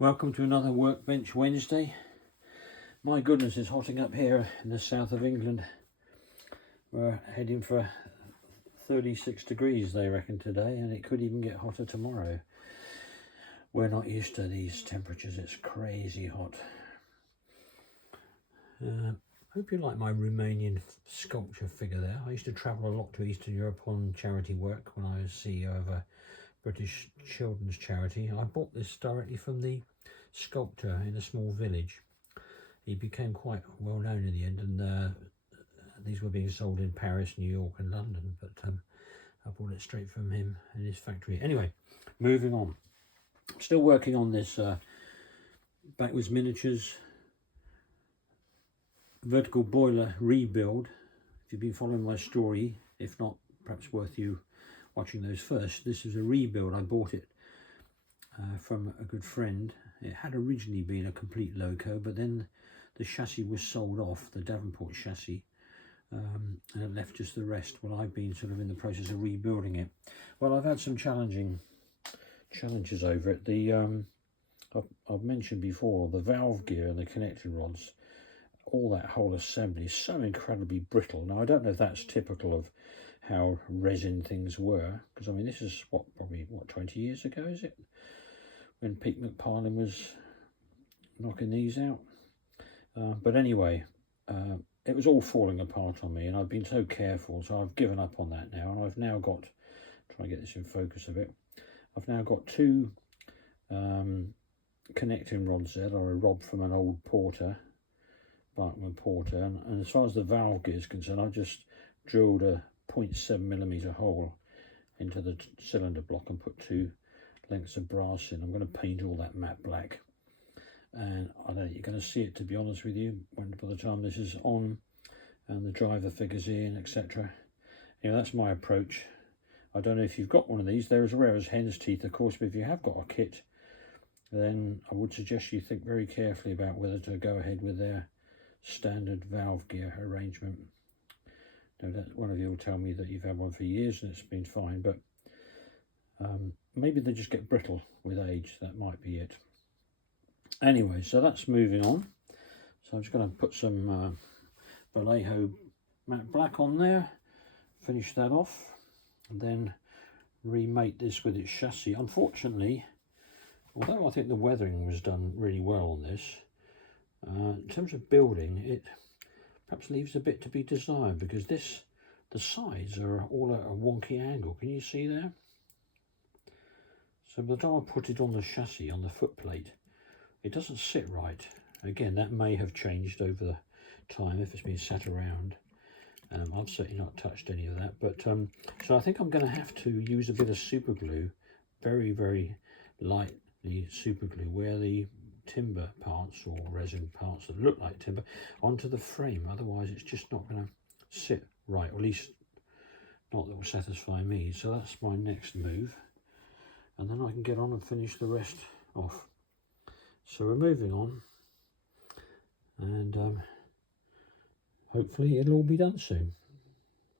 Welcome to another Workbench Wednesday. My goodness, it's hotting up here in the south of England. We're heading for 36 degrees, they reckon, today, and it could even get hotter tomorrow. We're not used to these temperatures, it's crazy hot. Hope you like my Romanian sculpture figure there. I used to travel a lot to Eastern Europe on charity work when I was CEO of a British children's charity. I bought this directly from the sculptor in a small village. He became quite well known in the end, and these were being sold in Paris, New York and London, but I bought it straight from him in his factory. Anyway, moving on. Still working on this Backwoods miniatures vertical boiler rebuild. If you've been following my story, if not, perhaps worth you watching those first. This is a rebuild. I bought it from a good friend. It had originally been a complete Loco, but then the chassis was sold off, the Davenport chassis, and it left just the rest. Well, I've been sort of in the process of rebuilding it. Well, I've had some challenges over it. I've mentioned before, the valve gear and the connecting rods, all that whole assembly is so incredibly brittle. Now, I don't know if that's typical of how resin things were, because I mean, this is probably 20 years ago, is it, when Pete McParlin was knocking these out? But anyway, it was all falling apart on me, and I've been so careful, so I've given up on that now. And I've now got, try and get this in focus a bit, I've now got two connecting rods there, or a rod from an old Porter, Bachmann Porter, and as far as the valve gear is concerned, I've just drilled a 0.7mm hole into the cylinder block and put two lengths of brass in. I'm going to paint all that matte black, and I don't think you're going to see it, to be honest with you, by the time this is on and the driver figures in, etc. You know, that's my approach. I don't know if you've got one of these. They're as rare as hen's teeth, of course, but if you have got a kit, then I would suggest you think very carefully about whether to go ahead with their standard valve gear arrangement. No doubt one of you will tell me that you've had one for years and it's been fine, but maybe they just get brittle with age. That might be it. Anyway, so that's moving on. So I'm just going to put some Vallejo matte black on there, finish that off, and then remate this with its chassis. Unfortunately, although I think the weathering was done really well on this, in terms of building, it perhaps leaves a bit to be desired, because the sides are all at a wonky angle. Can you see there? So by the time I put it on the chassis, on the footplate, it doesn't sit right. Again, that may have changed over the time if it's been sat around. I've certainly not touched any of that, but so I think I'm going to have to use a bit of super glue, very, very lightly super glue, where the timber parts or resin parts that look like timber onto the frame. Otherwise it's just not going to sit right, or at least not that will satisfy me. So that's my next move, and then I can get on and finish the rest off. So we're moving on, and hopefully it'll all be done soon.